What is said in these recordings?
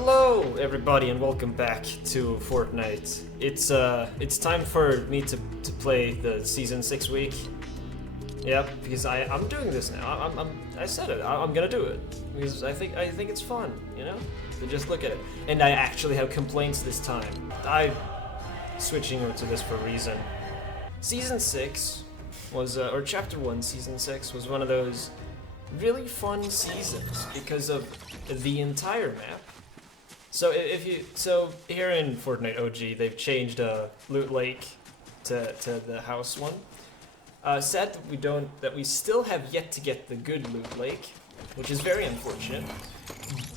Hello, everybody, and welcome back to Fortnite. It's time for me to play the season 6 week. Yep, because I'm doing this now. I said it. I'm gonna do it because I think it's fun, you know. To just look at it, and I actually have complaints this time. I'm switching over to this for a reason. Season 6 was, or Chapter 1, Season 6 was one of those really fun seasons because of the entire map. So so here in Fortnite OG, they've changed Loot Lake to the house one. Sad that we still have yet to get the good Loot Lake, which is very unfortunate.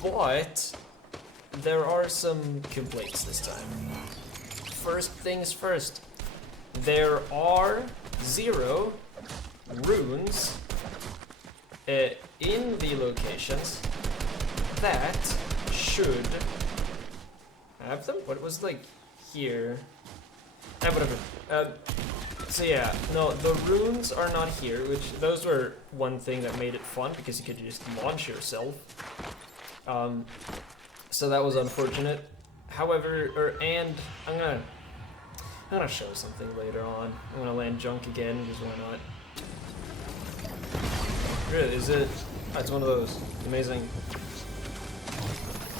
But there are some complaints this time. First things first, there are 0 runes in the locations that should have them. What was like here? Whatever. So yeah, no, the runes are not here, which those were one thing that made it fun because you could just launch yourself. So that was unfortunate. However, and I'm gonna show something later on. I'm gonna land junk again because why not? Really, is it? Oh, it's one of those. Amazing.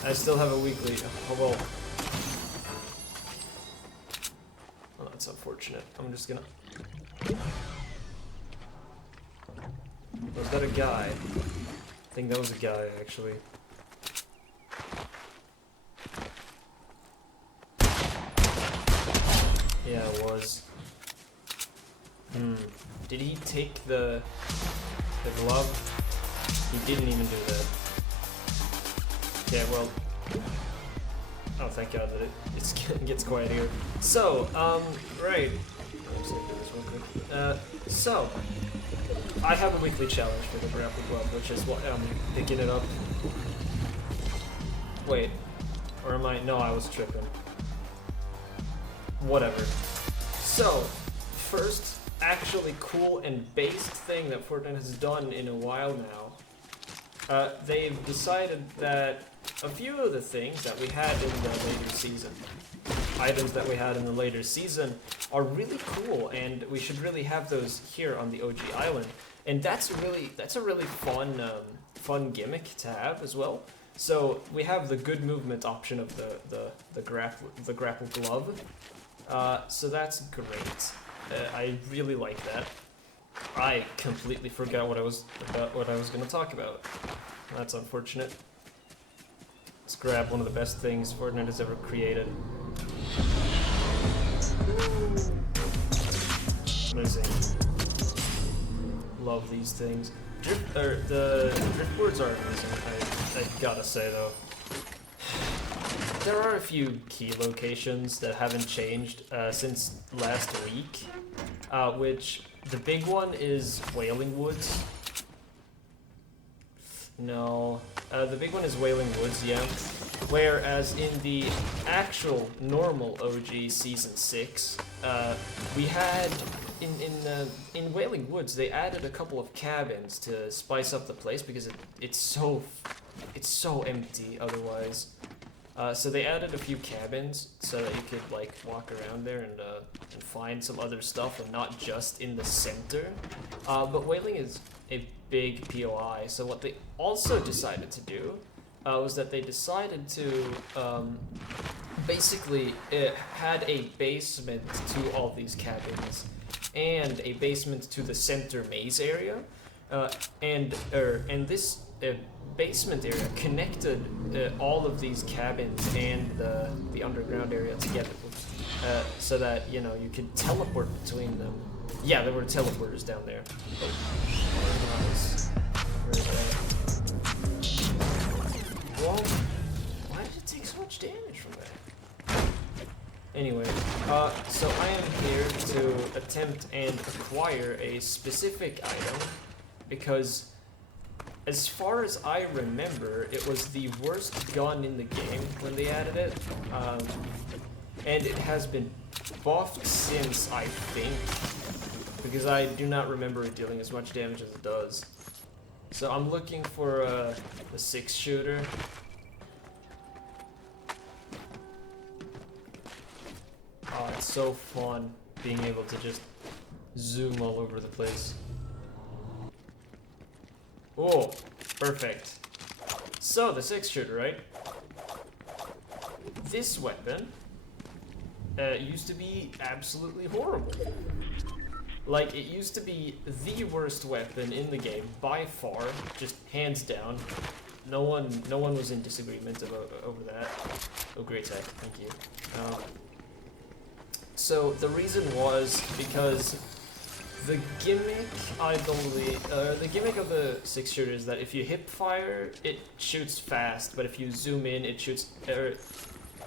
I still have a weekly. Oh well. Oh, that's unfortunate. I'm just gonna. Was that a guy? I think that was a guy, actually. Yeah, it was. Did he take the glove? He didn't even do that. Yeah, well. Oh, thank God that it gets quiet here. So, right. I'm just gonna do this real quick. So, I have a weekly challenge for the grapple glove, which is what picking it up. Wait, or am I? No, I was tripping. Whatever. So, first actually cool and based thing that Fortnite has done in a while now. They've decided that a few of the things that we had in the later season, items that we had in the later season, are really cool, and we should really have those here on the OG island. And that's a really fun gimmick to have as well. So we have the good movement option of the grapple glove. So that's great. I really like that. I completely forgot what I was going to talk about. That's unfortunate. Let's grab one of the best things Fortnite has ever created. Amazing. Love these things. The driftboards are amazing. I gotta say though. There are a few key locations that haven't changed since last week, which the big one is Wailing Woods. No, the big one is Wailing Woods, yeah. Whereas in the actual normal OG Season 6, we had in Wailing Woods they added a couple of cabins to spice up the place because it's so empty otherwise. So they added a few cabins so that you could like walk around there and find some other stuff and not just in the center. But Wailing is a big POI, so what they also decided to do was that they decided to basically had a basement to all these cabins and a basement to the center maze area, and this basement area connected all of these cabins and the underground area together, so that you could teleport between them. Yeah, there were teleporters down there. Oh, nice. Well, why did it take so much damage from that? Anyway, so I am here to attempt and acquire a specific item because, as far as I remember, it was the worst gun in the game when they added it, and it has been buffed since, I think, because I do not remember it dealing as much damage as it does. So I'm looking for the 6-shooter. it's so fun being able to just zoom all over the place. Oh, perfect. So, the 6-shooter, right? This weapon used to be absolutely horrible. Like, it used to be the worst weapon in the game, by far, just hands down. No one was in disagreement over that. Oh, great tech, thank you. So the reason was because the gimmick, I believe, the gimmick of the 6-shooter is that if you hip fire, it shoots fast, but if you zoom in, it shoots.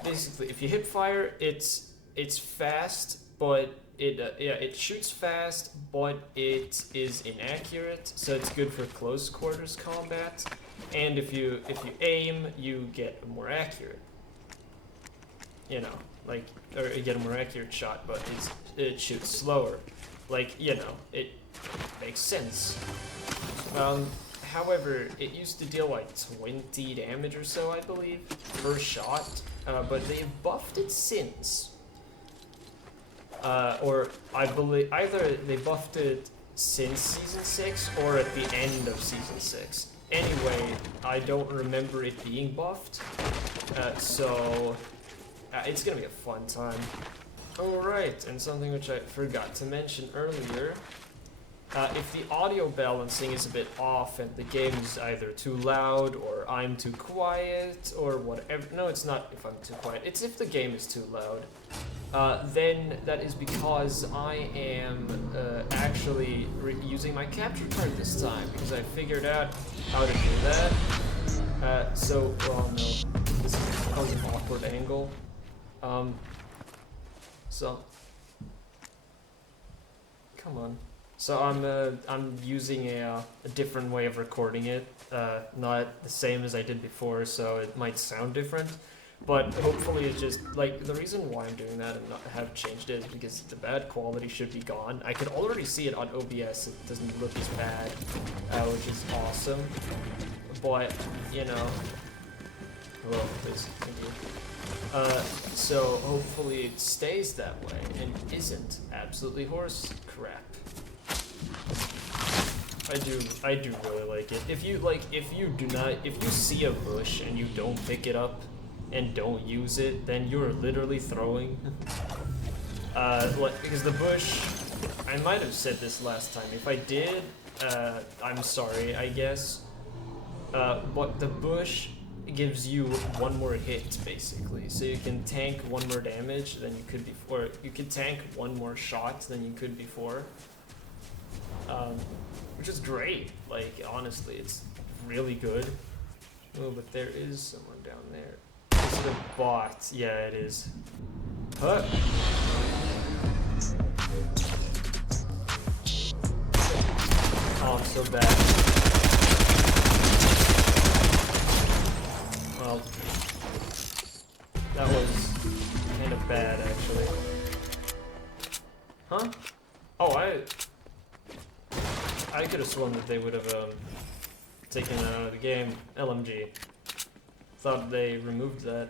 Basically, if you hip fire, it's fast, but it shoots fast, but it is inaccurate, so it's good for close quarters combat. And if you aim, you get more accurate. You know, like, or you get a more accurate shot, but it shoots slower. Like, you know, it makes sense. However, it used to deal like 20 damage or so, I believe, per shot. But they've buffed it since. Or I believe either they buffed it since Season 6 or at the end of Season 6. Anyway, I don't remember it being buffed, so it's gonna be a fun time. Alright, and something which I forgot to mention earlier, if the audio balancing is a bit off and the game is either too loud or I'm too quiet or whatever, no, it's not if I'm too quiet, it's if the game is too loud. Then that is because I am actually using my capture card this time, because I figured out how to do that. Oh no, this is causing an awkward angle. So, come on. So I'm using a different way of recording it, not the same as I did before, so it might sound different. But hopefully it's just, like, the reason why I'm doing that and not have changed it is because the bad quality should be gone. I could already see it on OBS, it doesn't look as bad, which is awesome. But, you know, well, please, thank you. So hopefully it stays that way and isn't absolutely horse crap. I do really like it. If you see a bush and you don't pick it up and don't use it, then you're literally throwing. Because the bush, I might have said this last time. If I did, I'm sorry, I guess. But the bush gives you one more hit, basically. So you can tank one more damage than you could before. You can tank one more shot than you could before. Which is great. Like, honestly, it's really good. Oh, but there is someone down there. Is it a bot? Yeah, it is. Huh? Oh, I'm so bad. Well, that was kind of bad, actually. Huh? Oh, I could have sworn that they would have taken it out of the game. LMG. Thought they removed that.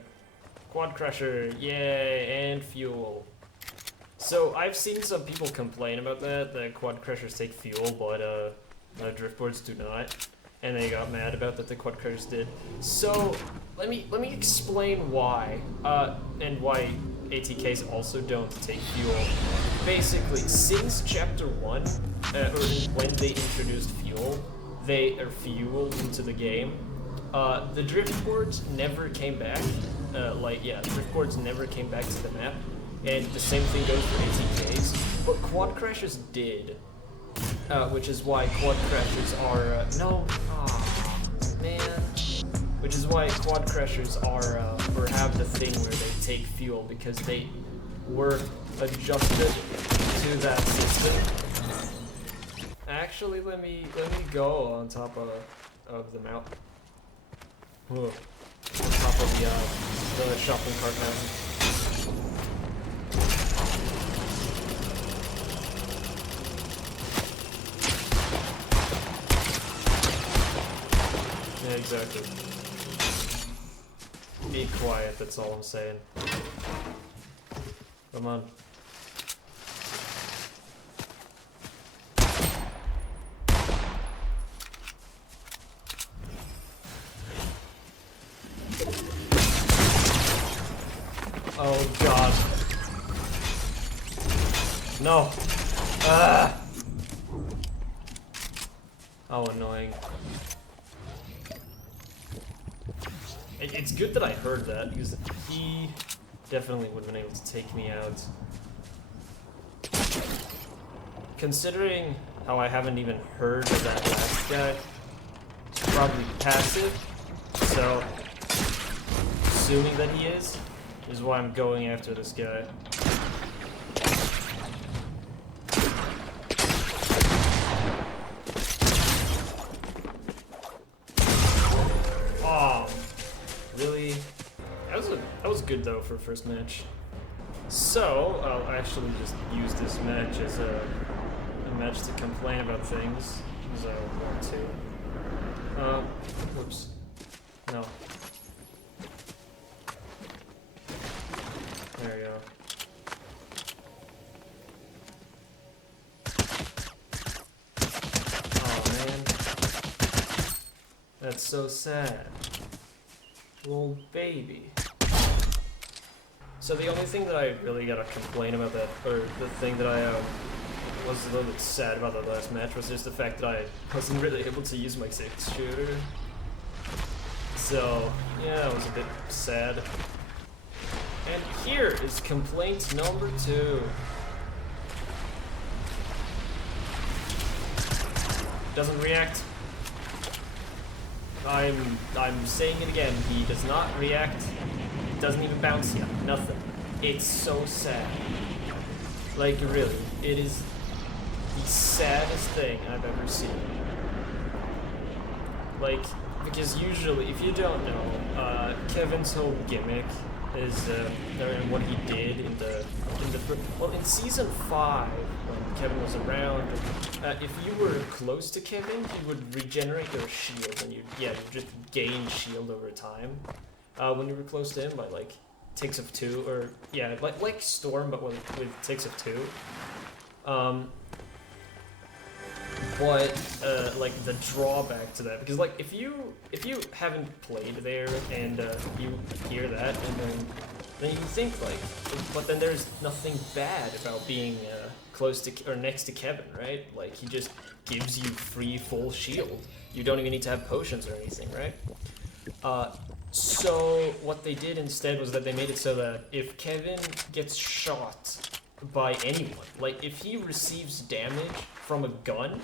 Quad Crusher, yay, and fuel. So I've seen some people complain about that Quad Crushers take fuel, but driftboards do not. And they got mad about that the Quad Crushers did. So let me explain why, and why ATKs also don't take fuel. Basically, since Chapter 1, or when they introduced fuel into the game, the driftboards never came back. Driftboards never came back to the map, and the same thing goes for ATKs. But Quad Crashers did, which is why Quad Crashers are which is why Quad Crashers are or have the thing where they take fuel, because they were adjusted to that system. Actually, let me go on top of the mountain. Whoa. On top of the shopping cart mountain. Yeah, exactly. Be quiet, that's all I'm saying. Come on. Oh god. No. Ah. How annoying. It's good that I heard that, because he definitely would have been able to take me out. Considering how I haven't even heard of that last guy, he's probably passive, so assuming that he is why I'm going after this guy. Oh, really? That was good though for first match. So I'll actually just use this match as a match to complain about things, because I want to. Whoops. No. There we go. Oh man. That's so sad. Little baby. So the only thing that I really gotta complain about that, or the thing that I was a little bit sad about that last match, was just the fact that I wasn't really able to use my 6-shooter. So yeah, I was a bit sad. And here is complaint number 2. Doesn't react. I'm saying it again, he does not react. It doesn't even bounce yet, nothing. It's so sad. Like really, it is the saddest thing I've ever seen. Like, because usually, if you don't know, Kevin's whole gimmick is, and what he did in season 5, when Kevin was around, if you were close to Kevin, he would regenerate your shield, and you just gain shield over time. When you were close to him by like ticks of 2, or yeah, like Storm, but with ticks of 2. But like the drawback to that, because like if you haven't played there and you hear that, and then you think like, but then there's nothing bad about being close to or next to Kevin, right? Like he just gives you free full shield. You don't even need to have potions or anything, right? So what they did instead was that they made it so that if Kevin gets shot by anyone, like if he receives damage from a gun,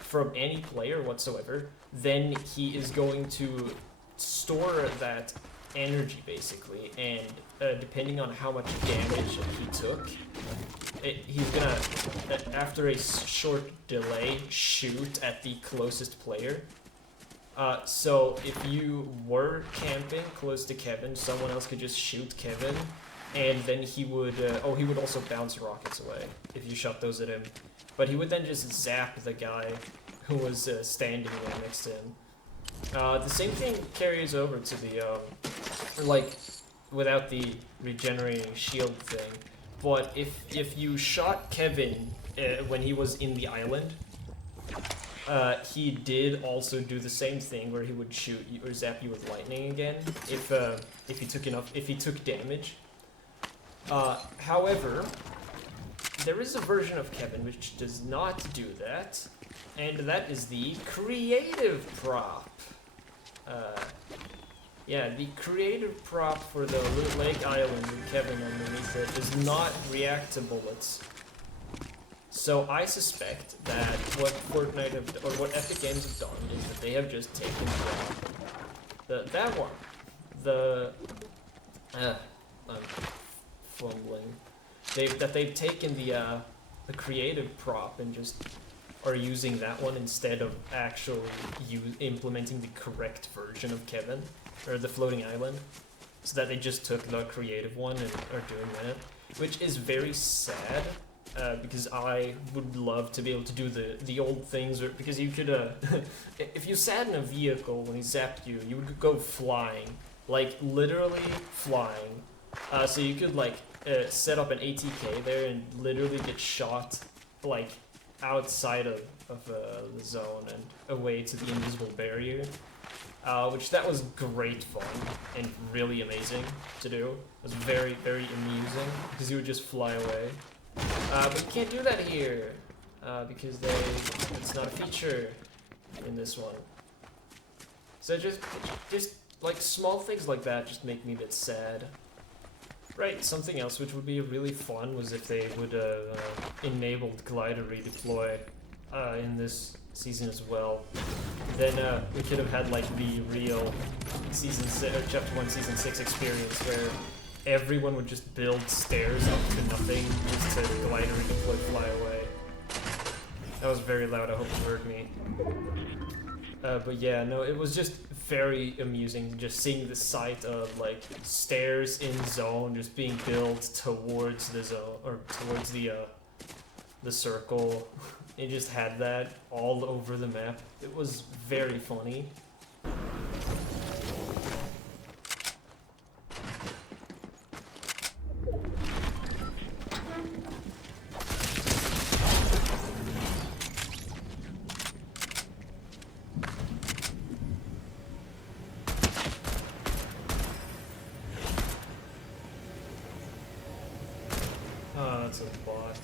from any player whatsoever, then he is going to store that energy basically, and depending on how much damage he took, he's gonna, after a short delay, shoot at the closest player. So if you were camping close to Kevin, someone else could just shoot Kevin, and then he would, he would also bounce rockets away if you shot those at him. But he would then just zap the guy who was standing there next to him. The same thing carries over to the, like, without the regenerating shield thing. But if you shot Kevin when he was in the island, he did also do the same thing where he would shoot you or zap you with lightning again if he took damage. However, there is a version of Kevin which does not do that, and that is the creative prop. Yeah, the creative prop for the Loot Lake Island with Kevin underneath it does not react to bullets. So I suspect that what Fortnite have, or what Epic Games have done, is that they have just taken that one, I'm fumbling. They've taken the creative prop and just are using that one instead of actually implementing the correct version of Kevin, or the floating island. So that they just took the creative one and are doing that, which is very sad. Because I would love to be able to do the old things, because you could, if you sat in a vehicle when he zapped you, you would go flying, like literally flying. So you could like set up an ATK there and literally get shot like outside of the zone and away to the invisible barrier. which that was great fun and really amazing to do. It was very, very amusing because you would just fly away. But you can't do that here because it's not a feature in this one. So just like small things like that just make me a bit sad. Right, something else which would be really fun was if they would enabled glider redeploy in this season as well. Then we could have had like the real season chapter 1 season 6 experience where everyone would just build stairs up to nothing just to glider redeploy fly away. That was very loud, I hope you heard me. But yeah, no, it was just very amusing just seeing the sight of like stairs in zone just being built towards the zone or towards the circle. It just had that all over the map. It was very funny. Oh, that's a bot.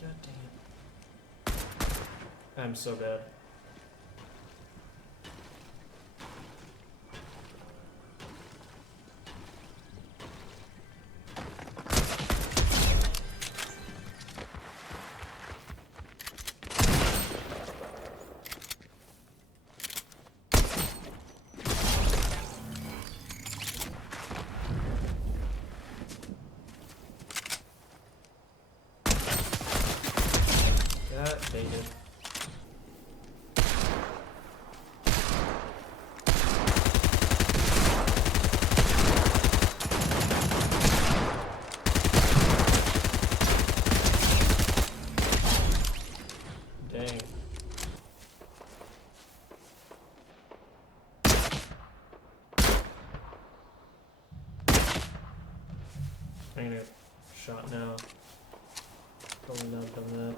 God damn. I'm so bad. God dang it. Dang. I'm gonna get shot now. Probably not done that.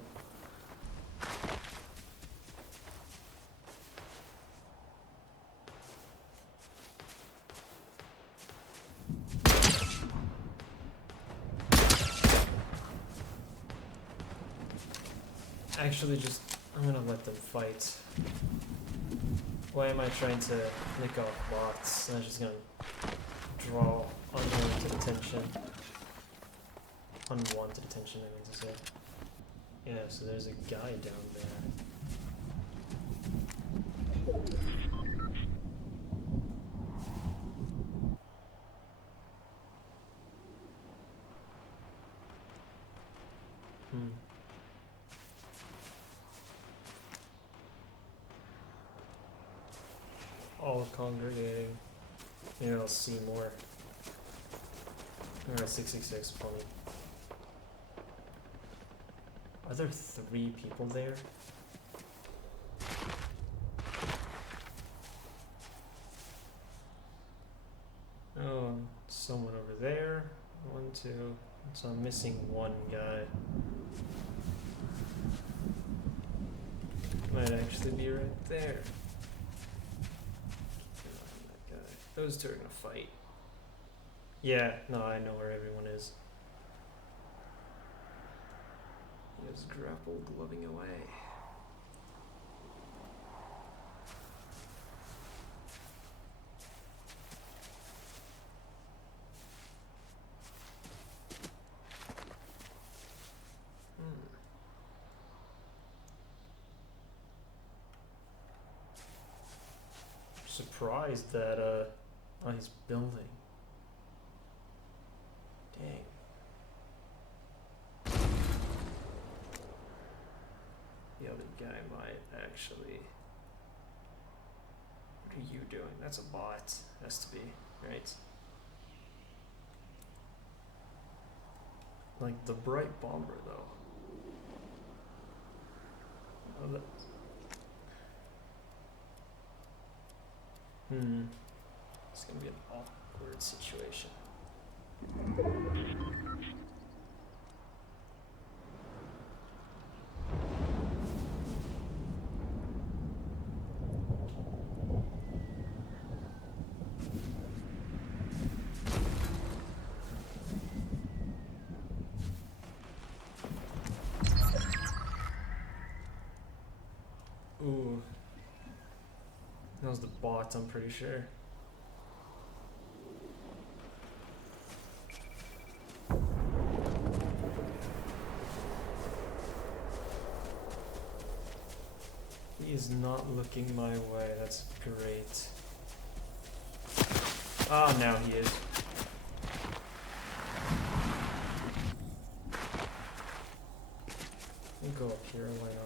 Actually, I'm gonna let them fight. Why am I trying to nick off bots? I'm just gonna draw unwanted attention. Unwanted attention, I mean to say. Yeah, so there's a guy down there. All congregating. Maybe I'll see more. Alright, 666, funny. Are there 3 people there? Oh, someone over there. 1, 2. So I'm missing 1 guy. Might actually be right there. That guy. Those 2 are gonna fight. Yeah, no, I know where everyone is. He is grapple gloving away. Surprised that oh, he's building. Dang. The other guy might actually. What are you doing? That's a bot. Has to be, right? Like the bright bomber though. Oh, that's... It's gonna be an awkward situation. was the bot, I'm pretty sure. He is not looking my way, that's great. Ah, now he is. I'll go up here, why not?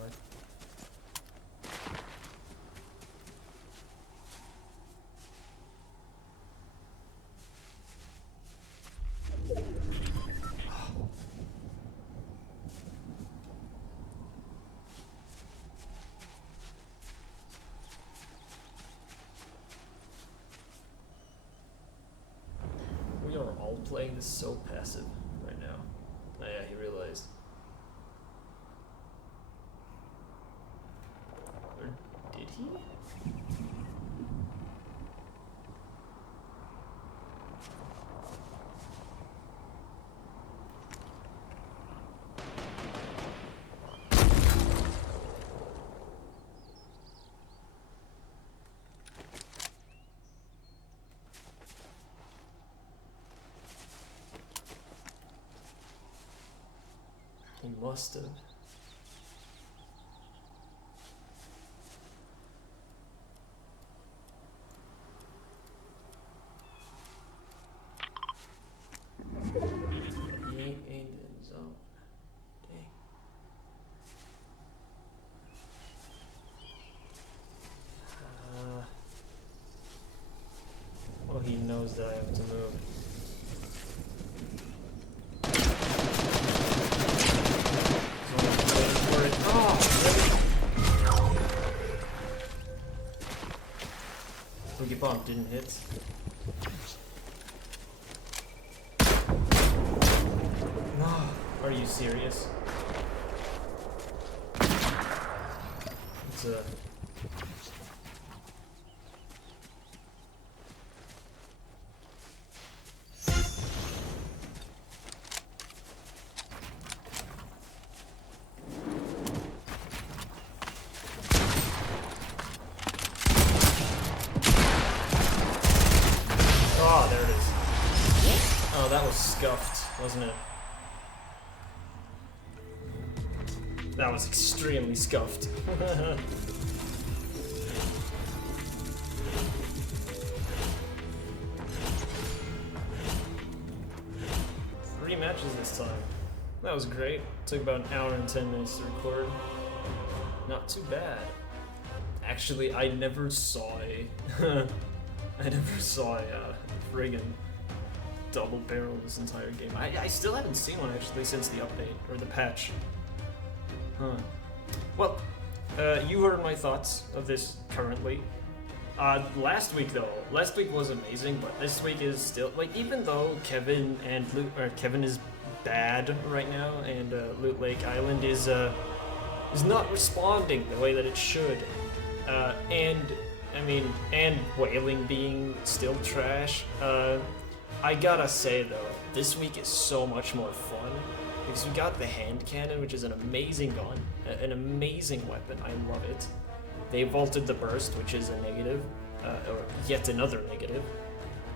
We are all playing this so passive right now. Oh yeah, he realized. Or did he? He must have. He ain't in the zone. Dang. Well, he knows that I have to move. Boogie Bomb didn't hit. No, are you serious? It's a... Oh, there it is. Oh, that was scuffed, wasn't it? That was extremely scuffed. 3 matches this time. That was great. Took about an hour and 10 minutes to record. Not too bad. Actually, I never saw a... I never saw a friggin' double barrel this entire game. I still haven't seen one actually since the update, or the patch. Huh. Well, you heard my thoughts of this currently. Last week was amazing, but this week is still, like, even though Kevin is bad right now, and Loot Lake Island is not responding the way that it should, and Whaling being still trash. I gotta say though, this week is so much more fun because we got the hand cannon, which is an amazing gun, an amazing weapon. I love it. They vaulted the burst, which is a negative, or yet another negative.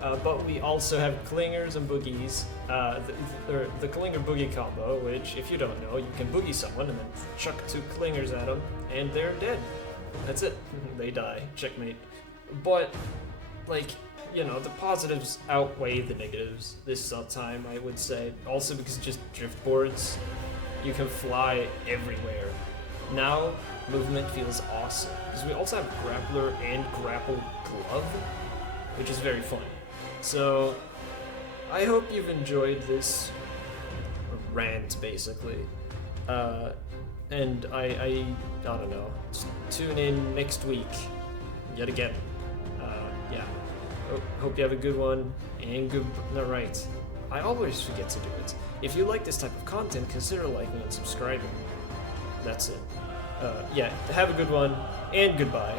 But we also have clingers and boogies. The clinger boogie combo, which, if you don't know, you can boogie someone and then chuck 2 clingers at them, and they're dead. That's it. They die. Checkmate. But, like, you know, the positives outweigh the negatives this time, I would say. Also because just drift boards, you can fly everywhere. Now, movement feels awesome. Because we also have grappler and grapple glove, which is very fun. So, I hope you've enjoyed this rant, basically. And I don't know. Just tune in next week, yet again. Yeah. Hope you have a good one, and good. No, right. I always forget to do it. If you like this type of content, consider liking and subscribing. That's it. Yeah. Have a good one, and goodbye.